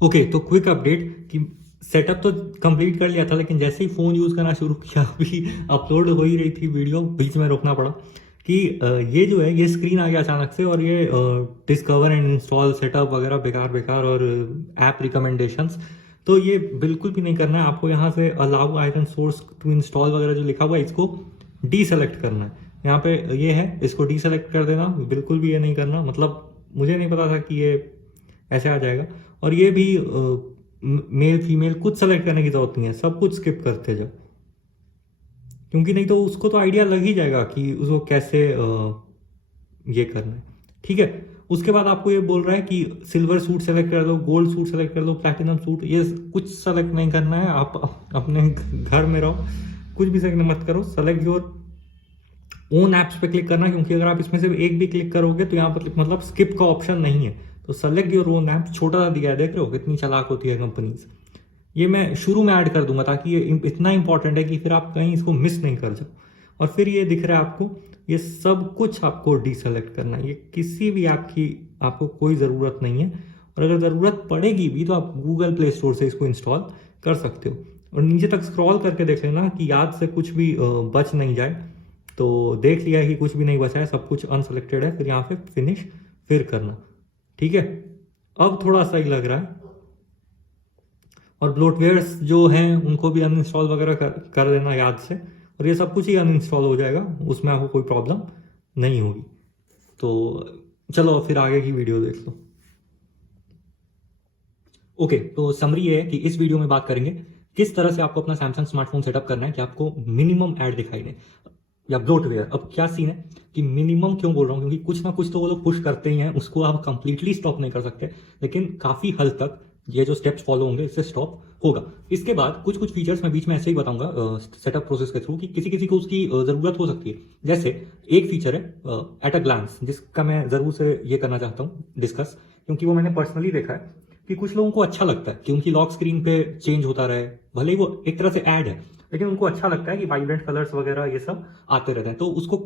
Okay, तो quick update कि setup तो कंप्लीट कर लिया था, लेकिन जैसे ही फ़ोन यूज़ करना शुरू किया अभी अपलोड हो ही रही थी वीडियो, बीच में रोकना पड़ा कि ये जो है ये स्क्रीन आ गया अचानक से, और ये डिस्कवर एंड इंस्टॉल सेटअप वगैरह बेकार बेकार, और ऐप रिकमेंडेशंस, तो ये बिल्कुल भी नहीं करना है आपको। यहाँ से allow icon source to install वगैरह जो लिखा हुआ है, इसको डीसेलेक्ट करना है। यहाँ पे ये है, इसको डीसेलेक्ट कर देना, बिल्कुल भी ये नहीं करना। मतलब मुझे नहीं पता था कि ये ऐसे आ जाएगा। और ये भी मेल फीमेल कुछ सेलेक्ट करने की जरूरत नहीं है, सब कुछ स्किप करते जाओ, क्योंकि नहीं तो उसको तो आइडिया लग ही जाएगा कि उसको कैसे ये करना है। ठीक है, उसके बाद आपको ये बोल रहा है कि सिल्वर सूट सेलेक्ट कर दो, गोल्ड सूट सेलेक्ट कर दो, प्लैटिनम सूट, ये कुछ सेलेक्ट नहीं करना है। आप अपने घर में रहो, कुछ भी सेलेक्ट मत करो। सेलेक्ट योर ओन ऐप्स पे क्लिक करना, क्योंकि अगर आप इसमें से एक भी क्लिक करोगे तो यहाँ पर मतलब स्किप का ऑप्शन नहीं है। तो सेलेक्ट योर ओन ऐप, छोटा सा दिया है, देख रहे हो कितनी चालाक होती है कंपनीज। ये मैं शुरू में ऐड कर दूंगा ताकि ये इतना इंपॉर्टेंट है कि फिर आप कहीं इसको मिस नहीं कर जाओ। और फिर ये दिख रहा है आपको, ये सब कुछ आपको डीसेलेक्ट करना है। ये किसी भी ऐप की आपको कोई ज़रूरत नहीं है, और अगर ज़रूरत पड़ेगी भी तो आप गूगल प्ले स्टोर से इसको इंस्टॉल कर सकते हो। और नीचे तक स्क्रॉल करके देख लेना कि याद से कुछ भी बच नहीं जाए। तो देख लिया कि कुछ भी नहीं बचा है, सब कुछ अनसेलेक्टेड है, फिर यहाँ पे फिनिश फिर करना। ठीक है, अब थोड़ा सही लग रहा है। और ब्लोटवेयर्स जो हैं उनको भी अनइंस्टॉल वगैरह कर देना याद से, और ये सब कुछ ही अनइंस्टॉल हो जाएगा, उसमें आपको कोई प्रॉब्लम नहीं होगी। तो चलो फिर आगे की वीडियो देख लो। ओके, तो समरी ये है कि इस वीडियो में बात करेंगे किस तरह से आपको अपना सैमसंग स्मार्टफोन सेटअप करना है कि आपको मिनिमम ऐड दिखाई दे या ब्लोटवेयर। अब क्या सीन है कि मिनिमम क्यों बोल रहा हूँ, क्योंकि कुछ ना कुछ तो वो लोग पुश करते ही हैं, उसको आप कंप्लीटली स्टॉप नहीं कर सकते, लेकिन काफी हद तक ये जो स्टेप्स फॉलो होंगे इससे स्टॉप होगा। इसके बाद कुछ कुछ फीचर्स मैं बीच में ऐसे ही बताऊंगा सेटअप प्रोसेस के थ्रू, कि किसी किसी को उसकी जरूरत हो सकती है। जैसे एक फीचर है एट अ ग्लांस, जिसका मैं जरूर से ये करना चाहता हूँ डिस्कस, क्योंकि वो मैंने पर्सनली देखा है कि कुछ लोगों को अच्छा लगता है कि उनकी लॉक स्क्रीन पे चेंज होता रहे, भले ही वो एक तरह से ऐड है, लेकिन उनको अच्छा लगता है कि वाइब्रेंट कलर्स वगैरह ये सब आते रहते हैं। तो उसको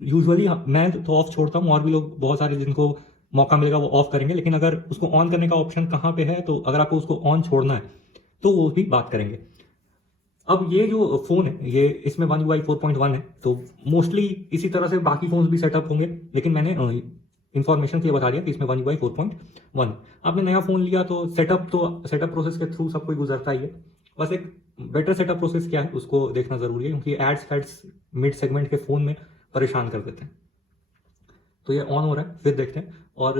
यूजुअली मैं तो ऑफ छोड़ता हूँ, और भी लोग बहुत सारे जिनको मौका मिलेगा वो ऑफ करेंगे, लेकिन अगर उसको ऑन करने का ऑप्शन कहाँ पे है, तो अगर आपको उसको ऑन छोड़ना है तो वो भी बात करेंगे। अब ये जो फोन है, ये इसमें One UI 4.1 है, तो मोस्टली इसी तरह से बाकी फोन्स भी सेटअप होंगे, लेकिन मैंने इंफॉर्मेशन के लिए बता दिया कि इसमें One UI 4.1। आपने नया फोन लिया तो सेटअप प्रोसेस के थ्रू सब कोई गुजरता ही है। बस एक बेटर सेटअप प्रोसेस क्या है उसको देखना जरूरी है, क्योंकि एड्स फैड्स मिड सेगमेंट के फोन में परेशान कर देते हैं। तो ये ऑन हो रहा है, फिर देखते हैं। और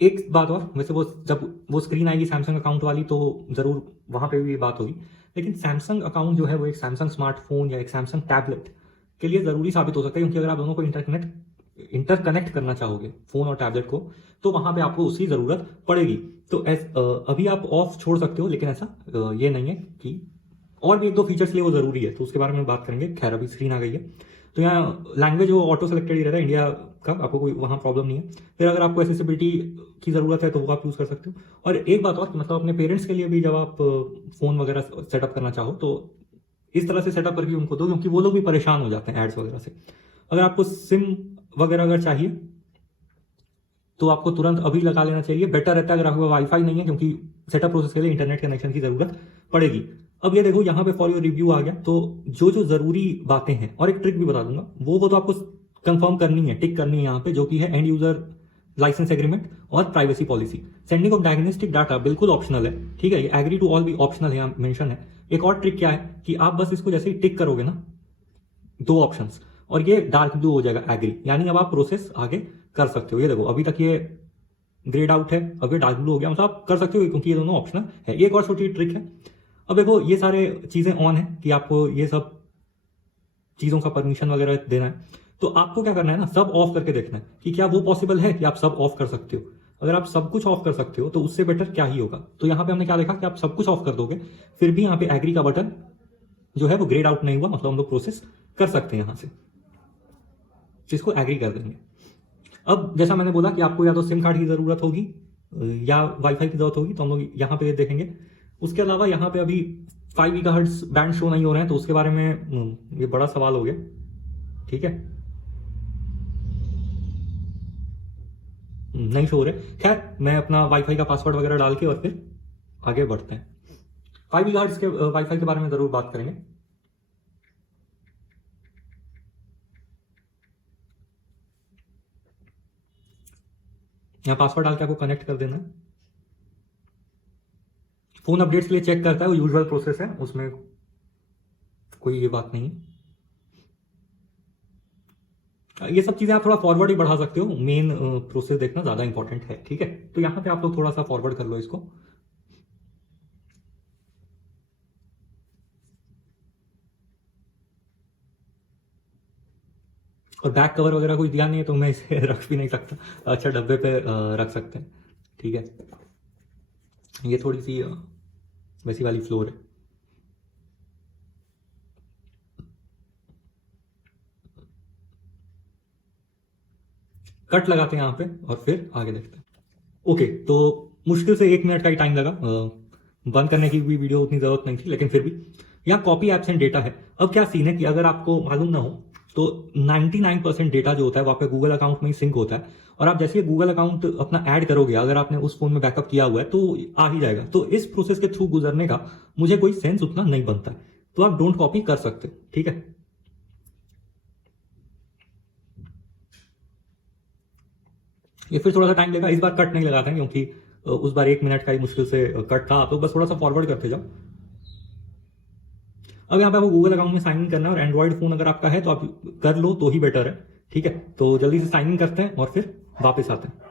एक बात और, वैसे वो जब वो स्क्रीन आएगी सैमसंग अकाउंट वाली तो जरूर वहां पे भी बात होगी, लेकिन सैमसंग अकाउंट जो है वो एक सैमसंग स्मार्टफोन या एक सैमसंग टैबलेट के लिए जरूरी साबित हो सकता है, क्योंकि अगर आप दोनों को इंटरकनेक्ट करना चाहोगे फोन और टैबलेट को, तो वहां पे आपको उसकी जरूरत पड़ेगी। तो अभी आप ऑफ छोड़ सकते हो, लेकिन ऐसा ये नहीं है कि और भी एक दो फीचर्स लिए वो जरूरी है, तो उसके बारे में बात करेंगे। खैर अभी स्क्रीन आ गई है, तो यहाँ लैंग्वेज वो ऑटो सेलेक्टेड ही रहता है इंडिया का, आपको कोई वहाँ प्रॉब्लम नहीं है। फिर अगर आपको एसेसिबिलिटी की ज़रूरत है तो वो आप यूज़ कर सकते हो। और एक बात और, मतलब अपने पेरेंट्स के लिए भी जब आप फ़ोन वगैरह सेटअप करना चाहो तो इस तरह से सेटअप करके उनको दो, क्योंकि वो लोग भी परेशान हो जाते हैं एड्स वगैरह से। अगर आपको सिम वगैरह अगर चाहिए तो आपको तुरंत अभी लगा लेना चाहिए, बेटर रहता है अगर आपके वाईफाई नहीं है, क्योंकि सेटअप प्रोसेस के लिए इंटरनेट कनेक्शन की जरूरत पड़ेगी। अब ये देखो यहाँ पे फॉर योर रिव्यू आ गया, तो जो जो जरूरी बातें हैं, और एक ट्रिक भी बता दूंगा, वो तो आपको कंफर्म करनी है, टिक करनी है यहाँ पे, जो कि है एंड यूजर लाइसेंस एग्रीमेंट और privacy policy. Sending of diagnostic data बिल्कुल ऑप्शनल है, ठीक है, ये एग्री टू ऑल भी ऑप्शनल है, यहाँ मेंशन है। एक और ट्रिक क्या है कि आप बस इसको जैसे ही टिक करोगे ना, दो ऑप्शंस, और ये डार्क ब्लू हो जाएगा एग्री, यानी अब आप प्रोसेस आगे कर सकते हो। ये देखो अभी तक ये ग्रेड आउट है, अब ये डार्क ब्लू हो गया, मतलब आप कर सकते हो क्योंकि ये दोनों ऑप्शनल है। ये एक और छोटी ट्रिक है। अब देखो ये सारे चीजें ऑन है कि आपको ये सब चीजों का परमिशन वगैरह देना है, तो आपको क्या करना है ना, सब ऑफ करके देखना है कि क्या वो पॉसिबल है कि आप सब ऑफ कर सकते हो। अगर आप सब कुछ ऑफ कर सकते हो तो उससे बेटर क्या ही होगा। तो यहाँ पे हमने क्या देखा कि आप सब कुछ ऑफ कर दोगे, फिर भी यहाँ पे एग्री का बटन जो है वो ग्रेड आउट नहीं हुआ, मतलब हम लोग प्रोसेस कर सकते हैं यहाँ से, इसको एग्री कर देंगे। अब जैसा मैंने बोला कि आपको या तो सिम कार्ड की जरूरत होगी या वाईफाई की जरूरत होगी, तो हम लोग यहाँ पे देखेंगे। उसके अलावा यहाँ पे अभी 5 गीगाहर्ट्ज बैंड शो नहीं हो रहे हैं, तो उसके बारे में ये बड़ा सवाल हो गया, ठीक है, नहीं शो हो रहे। खैर मैं अपना वाईफाई का पासवर्ड वगैरह डाल के और फिर आगे बढ़ते हैं। 5 गीगाहर्ट्ज के वाईफाई के बारे में जरूर बात करेंगे। यहाँ पासवर्ड डाल के आपको कनेक्ट कर देना है। फोन अपडेट्स के लिए चेक करता है, वो यूजुअल प्रोसेस है, उसमें कोई ये बात नहीं। ये सब चीजें आप थोड़ा फॉरवर्ड ही बढ़ा सकते हो, मेन प्रोसेस देखना ज्यादा इंपॉर्टेंट है, ठीक है। तो यहां पे आप लोग थोड़ा सा फॉरवर्ड कर लो इसको। और बैक कवर वगैरह कुछ दिया नहीं है तो मैं इसे रख भी नहीं सकता। अच्छा, डब्बे पे रख सकते हैं, ठीक है। ये थोड़ी सी वैसी वाली फ्लोर है। कट लगाते हैं यहाँ पे और फिर आगे देखते हैं। ओके, तो मुश्किल से 1 मिनट का ही टाइम लगा। बंद करने की भी वीडियो उतनी जरूरत नहीं थी, लेकिन फिर भी यहाँ कॉपी एब्सेंट डेटा है। अब क्या सीन है कि अगर आपको मालूम ना हो तो 99% डेटा जो होता है वो आपके गूगल अकाउंट में ही सिंक होता है, और आप जैसे गूगल अकाउंट अपना ऐड करोगे, अगर आपने उस फोन में बैकअप किया हुआ है तो आ ही जाएगा। तो इस प्रोसेस के थ्रू गुजरने का मुझे कोई सेंस उतना नहीं बनता है, तो आप डोंट कॉपी कर सकते, ठीक है। ये फिर थोड़ा सा टाइम लेगा, इस बार कट नहीं लगाते हैं क्योंकि उस बार 1 मिनट का ही मुश्किल से कट था। आप लोग बस थोड़ा सा फॉरवर्ड करते जाओ। अब यहाँ पे आपको गूगल अकाउंट में साइन इन करना है, और एंड्रॉइड फोन अगर आपका है तो आप कर लो तो ही बेटर है, ठीक है। तो जल्दी से साइन इन करते हैं और फिर वापस आते हैं।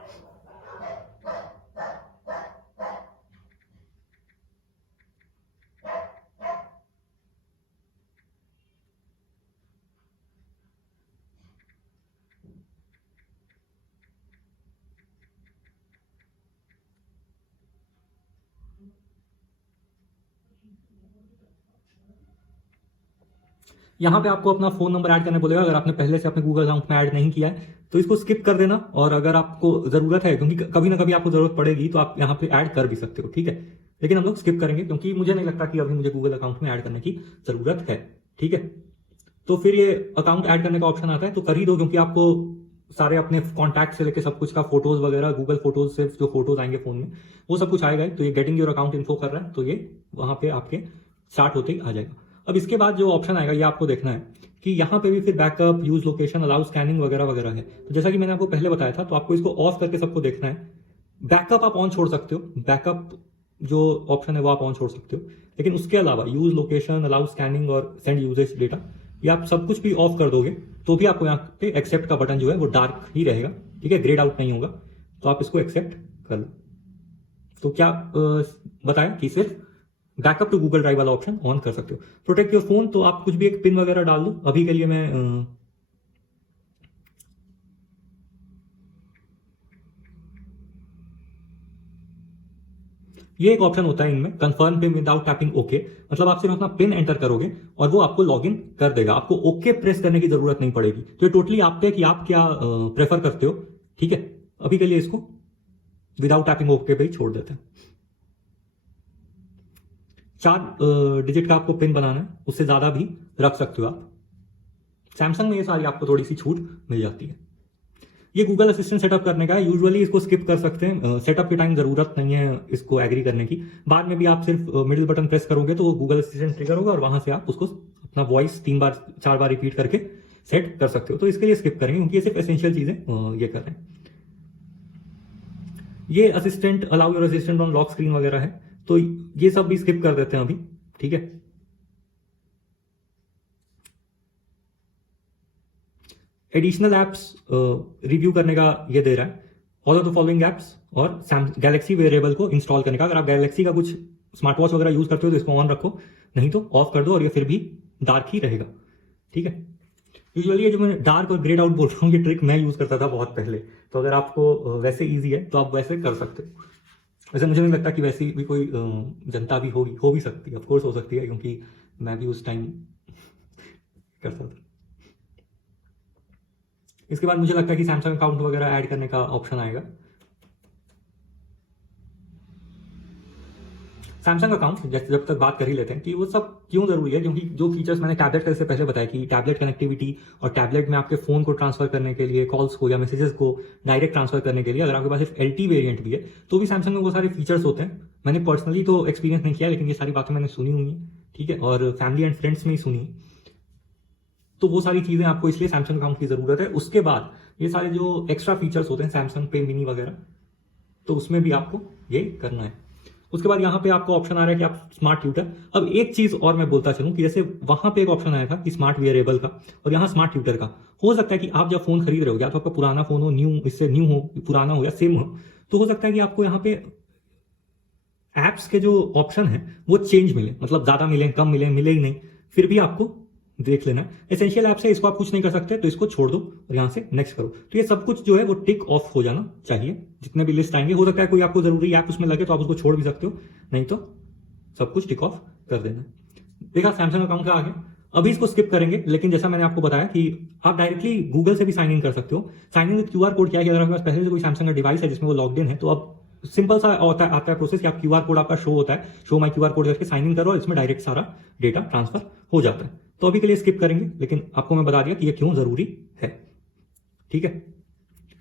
यहाँ पे आपको अपना फोन नंबर ऐड करने बोलेगा, अगर आपने पहले से अपने गूगल अकाउंट में ऐड नहीं किया है तो इसको स्किप कर देना। और अगर आपको जरूरत है, क्योंकि कभी ना कभी आपको जरूरत पड़ेगी, तो आप यहाँ पे ऐड कर भी सकते हो, ठीक है। लेकिन हम लोग स्किप करेंगे क्योंकि मुझे नहीं लगता कि अभी मुझे गूगल अकाउंट में ऐड करने की जरूरत है, ठीक है। तो फिर ये अकाउंट ऐड करने का ऑप्शन आता है, तो कर ही दो, क्योंकि आपको सारे अपने कॉन्टैक्ट से लेकर सब कुछ का फोटोज वगैरह, गूगल फोटोज से जो फोटोज आएंगे फोन में वो सब कुछ आएगा। तो ये गेटिंग योर अकाउंट इन्फो कर रहा है, तो ये वहां पे आपके स्टार्ट होते ही आ जाएगा। अब इसके बाद जो ऑप्शन आएगा ये आपको देखना है कि यहाँ पे भी फिर backup, use location, allow scanning वगैरह वगैरह है। तो जैसा कि मैंने आपको पहले बताया था, तो आपको इसको ऑफ करके सबको देखना है। बैकअप आप ऑन छोड़ सकते हो, बैकअप जो ऑप्शन है वो आप ऑन छोड़ सकते हो, लेकिन उसके अलावा यूज लोकेशन, अलाउ स्कैनिंग और सेंड यूजेज डेटा, ये आप सब कुछ भी ऑफ कर दोगे तो भी आपको यहाँ पे एक्सेप्ट का बटन जो है वो डार्क ही रहेगा, ठीक है, ग्रेड आउट नहीं होगा। तो आप इसको एक्सेप्ट कर लो। तो क्या बताया कि सिर्फ बैकअप टू गूगल ड्राइव वाला ऑप्शन ऑन कर सकते हो। प्रोटेक्ट योर फोन, तो आप कुछ भी एक पिन वगैरह डाल दो। अभी के लिए मैं ये एक ऑप्शन होता है इनमें, confirm pin without tapping okay, मतलब आप सिर्फ अपना पिन एंटर करोगे और वो आपको लॉगिन कर देगा, आपको ओके प्रेस करने की जरूरत नहीं पड़ेगी। तो ये टोटली आप पे कि आप क्या प्रेफर करते हो, ठीक है। अभी के लिए इसको विदाउट टैपिंग ओके पे ही छोड़ देते हैं। 4 डिजिट का आपको पिन बनाना है, उससे ज्यादा भी रख सकते हो आप। सैमसंग में ये सारी आपको थोड़ी सी छूट मिल जाती है। ये गूगल असिस्टेंट सेटअप करने का है, यूजुअली इसको स्किप कर सकते हैं, सेटअप के टाइम जरूरत नहीं है इसको एग्री करने की। बाद में भी आप सिर्फ मिडिल बटन प्रेस करोगे तो गूगल असिस्टेंट ट्रिगर होगा और वहां से आप उसको अपना वॉइस 3 बार 4 बार रिपीट करके सेट कर सकते हो। तो इसके लिए स्किप करेंगे क्योंकि ये सिर्फ एसेंशियल चीजें ये कर रहे हैं। ये assistant, allow your assistant on lock screen वगैरह है, तो ये सब भी स्किप कर देते हैं अभी, ठीक है। एडिशनल एप्स रिव्यू करने का ये दे रहा है, all of the following apps, और गैलेक्सी वेरिएबल को इंस्टॉल करने का। अगर आप गैलेक्सी का कुछ स्मार्ट वॉच वगैरह यूज करते हो तो इसको ऑन रखो, नहीं तो ऑफ कर दो, और ये फिर भी डार्क ही रहेगा, ठीक है। यूजुअली ये जो मैं डार्क और ग्रेड आउट बोल रहा हूँ, ये ट्रिक मैं यूज करता था बहुत पहले, तो अगर आपको वैसे ईजी है तो आप वैसे कर सकते हो। वैसे मुझे नहीं लगता कि वैसी भी कोई जनता भी होगी, हो भी सकती है, ऑफकोर्स हो सकती है, क्योंकि मैं भी उस टाइम करता था। इसके बाद मुझे लगता है कि सैमसंग अकाउंट वगैरह ऐड करने का ऑप्शन आएगा। सैमसंग अकाउंट जब तक बात कर ही लेते हैं कि वो सब क्यों जरूरी है, क्योंकि जो फीचर्स मैंने टैबलेट का इससे पहले बताया कि टैबलेट कनेक्टिविटी और टैबलेट में आपके फोन को ट्रांसफर करने के लिए, कॉल्स को या मैसेजेस को डायरेक्ट ट्रांसफर करने के लिए अगर आपके पास सिर्फ LT वेरिएंट भी है तो भी सैमसंग में वो सारे फीचर्स होते हैं। मैंने पर्सनली तो एक्सपीरियंस नहीं किया, लेकिन ये सारी बातें मैंने सुनी हुई है, ठीक है, और फैमिली एंड फ्रेंड्स में ही सुनी है। तो वो सारी चीजें आपको इसलिए सैमसंग अकाउंट की जरूरत है। उसके बाद ये सारे जो एक्स्ट्रा फीचर्स होते हैं सैमसंग पे मिनी वगैरह, तो उसमें भी आपको ये करना है। उसके बाद यहाँ पे आपको ऑप्शन आ रहा है कि आप स्मार्ट ट्यूटर। अब एक चीज और मैं बोलता चलूं कि जैसे वहां पे एक ऑप्शन आया था कि स्मार्ट वेयरेबल का और यहाँ स्मार्ट ट्यूटर का। हो सकता है कि आप जब फोन खरीद रहे हो या तो आपका पुराना फोन हो, न्यू, इससे न्यू हो, पुराना हो या सेम हो, तो हो सकता है कि आपको यहाँ पे एप्स के जो ऑप्शन है वो चेंज मिले, मतलब ज्यादा मिले, कम मिले, मिले ही नहीं, फिर भी आपको देख लेना। एसेंशियल ऐप से इसको आप कुछ नहीं कर सकते तो इसको छोड़ दो और यहां से नेक्स्ट करो। तो ये सब कुछ जो है वो टिक ऑफ हो जाना चाहिए। जितने भी लिस्ट आएंगे, हो सकता है कोई आपको जरूरी ऐप उसमें लगे तो आप उसको छोड़ भी सकते हो, नहीं तो सब कुछ टिक ऑफ कर देना। देखा सैमसंग अकाउंट का आ गया। अभी इसको स्किप करेंगे, लेकिन जैसा मैंने आपको बताया कि आप डायरेक्टली गूगल से भी साइन इन कर सकते हो। Sign in with QR code क्या है कि अगर आपके पास पहले से कोई सैमसंग का डिवाइस है जिसमें वो लॉग्ड इन है, तो अब सिंपल सा आता है प्रोसेस कि आप QR कोड आपका शो होता है, शो माई QR कोड करके साइन इन करो और इसमें डायरेक्ट सारा डेटा ट्रांसफर हो जाता है। तो अभी के लिए स्किप करेंगे, लेकिन आपको मैं बता दिया कि ये क्यों जरूरी है, ठीक है।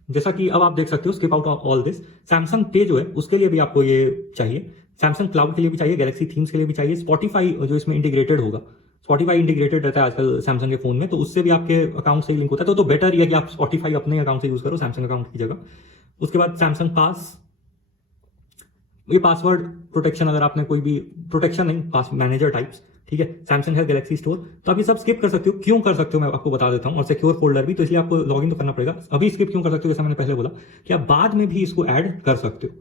जैसा कि अब आप देख सकते हो, skip out all this. Samsung पे जो है उसके लिए भी आपको ये चाहिए, सैमसंग क्लाउड के लिए भी चाहिए, गैलेक्सी थीम्स के लिए भी चाहिए, स्पॉटिफाई जो इसमें इंटीग्रेटेड होगा, स्पॉटिफाई इंटीग्रेटेड रहता है आजकल सैमसंग के फोन में, तो उससे भी आपके अकाउंट से ही लिंक होता है। तो बेटर ही है कि आप स्पॉटिफाई अपने अकाउंट से यूज करो सैमसंग अकाउंट की जगह। उसके बाद सैमसंग पास, ये पासवर्ड प्रोटेक्शन, अगर आपने कोई भी प्रोटेक्शन नहीं, पास मैनेजर टाइप्स, ठीक है। सैमसंग है गैलेक्सी स्टोर, तो आप ये सब स्किप कर सकते हो। क्यों कर सकते हो मैं आपको बता देता हूं, और सिक्योर फोल्डर भी, तो इसलिए आपको लॉगिन तो करना पड़ेगा। अभी स्किप क्यों कर सकते हो, जैसा मैंने पहले बोला कि आप बाद में भी इसको ऐड कर सकते हो,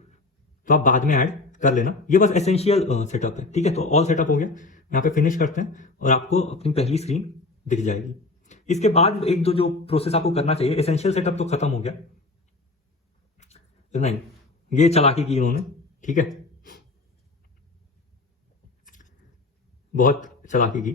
तो आप बाद में ऐड कर लेना। ये बस एसेंशियल सेटअप है, ठीक है। तो ऑल सेटअप हो गया, यहाँ पे फिनिश करते हैं और आपको अपनी पहली स्क्रीन दिख जाएगी। इसके बाद एक दो जो प्रोसेस आपको करना चाहिए, एसेंशियल सेटअप तो खत्म हो गया, तो नहीं, ये चालाकी की इन्होंने, ठीक है, बहुत चालाकी की।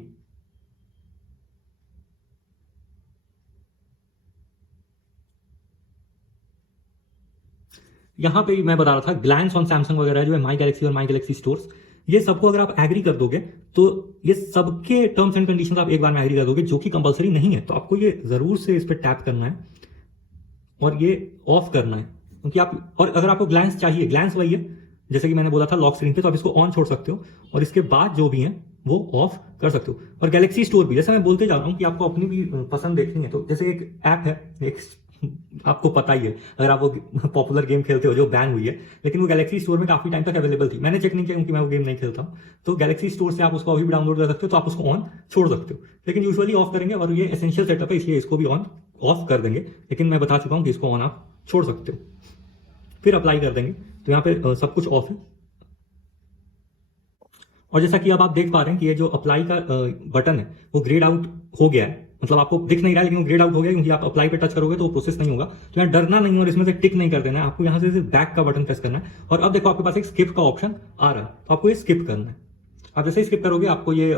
यहां पे मैं बता रहा था ग्लैंस ऑन सैमसंग वगैरह जो है, माई गैलेक्सी और माई गैलेक्सी स्टोर्स, ये सबको अगर आप एग्री कर दोगे तो ये सबके टर्म्स एंड कंडीशंस आप एक बार में एग्री कर दोगे, जो कि कंपलसरी नहीं है। तो आपको ये जरूर से इस पर टैप करना है और ये ऑफ करना है, क्योंकि आप, और अगर आपको ग्लैंस चाहिए, ग्लैंस वही है जैसे कि मैंने बोला था लॉक स्क्रीन पे, तो आप इसको ऑन छोड़ सकते हो और इसके बाद जो भी है वो ऑफ कर सकते हो। और गैलेक्सी स्टोर भी, जैसे मैं बोलते जा रहा हूँ कि आपको अपनी भी पसंद देखनी है, तो जैसे एक ऐप है, एक आपको पता ही है अगर आप वो पॉपुलर गेम खेलते हो जो बैन हुई है, लेकिन वो गैलेक्सी स्टोर में काफी टाइम तक अवेलेबल थी। मैंने चेक नहीं किया क्योंकि मैं वो गेम नहीं खेलता हूँ। तो गैलेक्सी स्टोर से आप उसको अभी भी डाउनलोड कर सकते हो, तो आप उसको ऑन छोड़ सकते हो, लेकिन यूजुअली ऑफ करेंगे। और ये एसेंशियल सेटअप है इसलिए इसको भी ऑन ऑफ कर देंगे, लेकिन मैं बता चुका हूँ कि इसको ऑन आप छोड़ सकते हो। फिर अप्लाई कर देंगे, तो यहाँ पे सब कुछ ऑफ है। और जैसा कि अब आप देख पा रहे हैं कि ये जो अप्लाई का बटन है वो ग्रेड आउट हो गया है, मतलब आपको दिख नहीं रहा है लेकिन वो ग्रेड आउट हो गया, क्योंकि आप अप्लाई पे टच करोगे तो वो प्रोसेस नहीं होगा। तो यहाँ डरना नहीं और इसमें से टिक नहीं कर देना है, आपको यहाँ से सिर्फ बैक का बटन प्रेस करना है। और अब देखो आपके पास एक स्किप का ऑप्शन आ रहा है, तो आपको ये स्किप करना है। आप जैसे ही स्किप करोगे आपको ये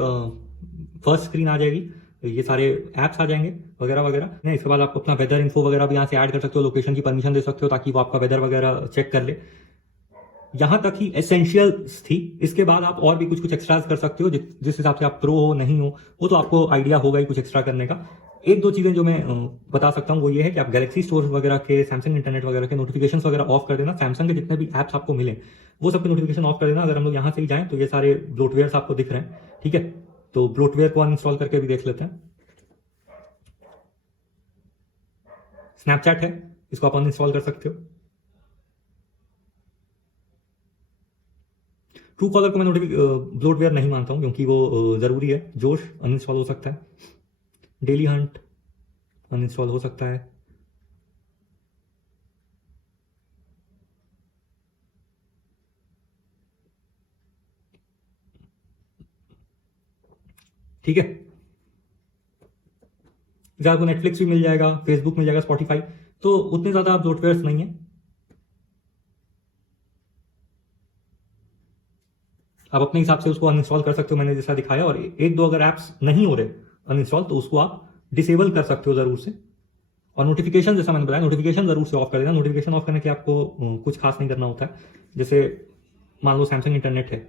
फर्स्ट स्क्रीन आ जाएगी, ये सारे एप्स आ जाएंगे वगैरह वगैरह। नहीं, इसके बाद आप अपना वेदर इन्फो वगैरह भी यहाँ से ऐड कर सकते हो, लोकेशन की परमिशन दे सकते हो ताकि वो आपका वेदर वगैरह चेक कर ले। यहां तक ही एसेंशियल्स थी, इसके बाद आप और भी कुछ कुछ एक्स्ट्राज कर सकते हो, जिस हिसाब से आप प्रो हो नहीं हो वो तो आपको आइडिया होगा ही कुछ एक्स्ट्रा करने का। एक दो चीजें जो मैं बता सकता हूं वो ये है कि आप गैलेक्सी स्टोर वगैरह के, सैमसंग इंटरनेट वगैरह के नोटिफिकेशंस वगैरह ऑफ कर देना। सैमसंग के जितने भी एप्स आपको मिले वो सबके नोटिफिकेशन ऑफ कर देना। अगर हम लोग यहाँ से ही जाएं तो ये सारे ब्लोटवेयर्स आपको दिख रहे हैं, ठीक है। तो ब्लोटवेयर को अनइंस्टॉल करके भी देख लेते हैं। स्नैपचैट है, इसको आप अनइंस्टॉल कर सकते हो। ट्रू कॉलर को मैं ब्लोटवेयर नहीं मानता हूं क्योंकि वो जरूरी है। जोश अनइंस्टॉल हो सकता है, डेली हंट अनइंस्टॉल हो सकता है, ठीक है। आपको नेटफ्लिक्स भी मिल जाएगा, फेसबुक मिल जाएगा, स्पॉटिफाई, तो उतने ज्यादा ब्लोटवेयर्स नहीं है। आप अपने हिसाब से उसको अनइंस्टॉल कर सकते हो, मैंने जैसा दिखाया। और एक दो अगर एप्स नहीं हो रहे अनइंस्टॉल तो उसको आप डिसेबल कर सकते हो जरूर से। और नोटिफिकेशन, जैसा मैंने बताया, नोटिफिकेशन जरूर से ऑफ कर देना। नोटिफिकेशन ऑफ करने के आपको कुछ खास नहीं करना होता है। जैसे मान लो सैमसंग इंटरनेट है,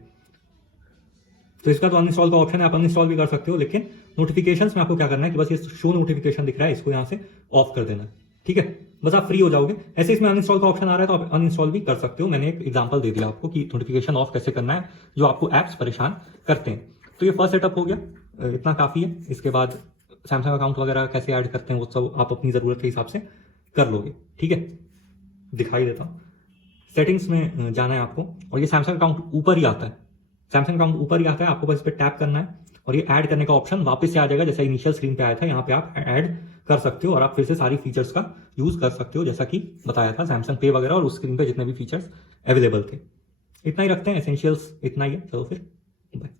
तो इसका तो अनइंस्टॉल का ऑप्शन है, आप अनइंस्टॉल भी कर सकते हो, लेकिन नोटिफिकेशंस में आपको क्या करना है कि बस ये शो नोटिफिकेशन दिख रहा है, इसको यहाँ से ऑफ कर देना है, ठीक है, बस आप फ्री हो जाओगे। ऐसे इसमें अनइंस्टॉल का ऑप्शन आ रहा है तो आप अनइंस्टॉल भी कर सकते हो। मैंने एक एग्जांपल दे दिया आपको कि नोटिफिकेशन ऑफ कैसे करना है जो आपको एप्स परेशान करते हैं। तो ये फर्स्ट सेटअप हो गया, इतना काफी है। इसके बाद सैमसंग अकाउंट वगैरह कैसे ऐड करते हैं वो सब आप अपनी जरूरत के हिसाब से कर लोगे, ठीक है। दिखाई देता हूँ, सेटिंग्स में जाना है आपको और ये सैमसंग अकाउंट ऊपर ही आता है, सैमसंग अकाउंट ऊपर ही आता है, आपको बस इस पर टैप करना है और ये ऐड करने का ऑप्शन वापस से आ जाएगा जैसा इनिशियल स्क्रीन पे आया था। यहाँ पे आप ऐड कर सकते हो और आप फिर से सारी फीचर्स का यूज कर सकते हो जैसा कि बताया था, सैमसंग पे वगैरह और उस स्क्रीन पे जितने भी फीचर्स अवेलेबल थे। इतना ही रखते हैं, एसेंशियल्स इतना ही है। चलो फिर बाय।